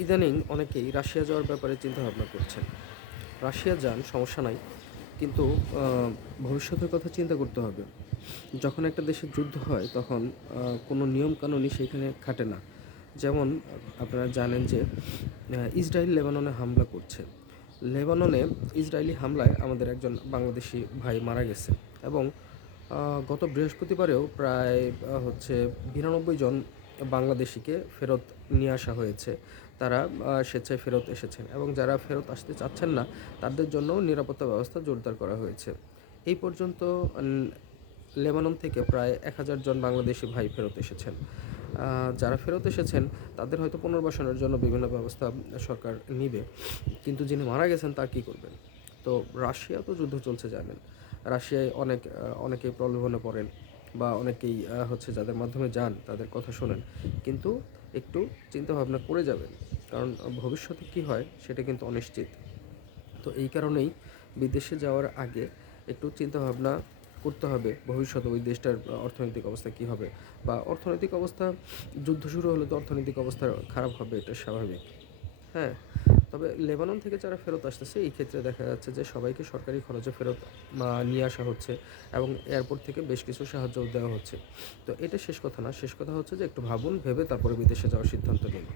ইদানিং অনেকেই রাশিয়া যাওয়ার ব্যাপারে চিন্তাভাবনা করছেন। রাশিয়া যান, সমস্যা নাই। কিন্তু ভবিষ্যতের কথা চিন্তা করতে হবে। যখন একটা দেশে যুদ্ধ হয় তখন কোনো নিয়মকানুনই সেইখানে খাটে না। যেমন আপনারা জানেন যে ইসরায়েল লেবাননে হামলা করছে। লেবাননে ইসরায়েলি হামলায় আমাদের একজন বাংলাদেশি ভাই মারা গেছে এবং গত বৃহস্পতিবারেও প্রায় হচ্ছে ৯২ জন বাংলাদেশিকে ফেরত নিয়ে আসা হয়েছে। তারা স্বেচ্ছায় ফেরত এসেছেন এবং যারা ফেরত আসতে চাচ্ছেন না তাদের জন্যও নিরাপত্তা ব্যবস্থা জোরদার করা হয়েছে। এই পর্যন্ত লেবানন থেকে প্রায় ১,০০০ জন বাংলাদেশি ভাই ফেরত এসেছেন। যারা ফেরত এসেছেন তাদের হয়তো পুনর্বাসনের জন্য বিভিন্ন ব্যবস্থা সরকার নিবে। কিন্তু যিনি মারা গেছেন তার কী করবেন? তো রাশিয়া তো যুদ্ধ চলছে জানেন। রাশিয়ায় অনেকেই প্রলোভনে পড়েন বা অনেকেই হচ্ছে যাদের মাধ্যমে যান তাদের কথা শোনেন। কিন্তু একটু চিন্তাভাবনা করে যাবেন। কারণ ভবিষ্যতে কী হয় সেটা কিন্তু অনিশ্চিত। তো এই কারণেই বিদেশে যাওয়ার আগে একটু চিন্তাভাবনা করতে হবে ভবিষ্যতে ওই দেশটার অর্থনৈতিক অবস্থা কী হবে, বা অর্থনৈতিক অবস্থা, যুদ্ধ শুরু হলে তো অর্থনৈতিক অবস্থা খারাপ হবে, এটা স্বাভাবিক। হ্যাঁ, তবে লেবানন থেকে যারা ফেরত আসতেছে এই ক্ষেত্রে দেখা যাচ্ছে যে সবাইকে সরকারি খরচে ফেরত নিয়ে আসা হচ্ছে এবং এয়ারপোর্ট থেকে বেশ কিছু সাহায্যও দেওয়া হচ্ছে। তো এটা শেষ কথা না, শেষ কথা হচ্ছে যে একটু ভাবুন, ভেবে তারপরে বিদেশে যাওয়ার সিদ্ধান্ত নিন।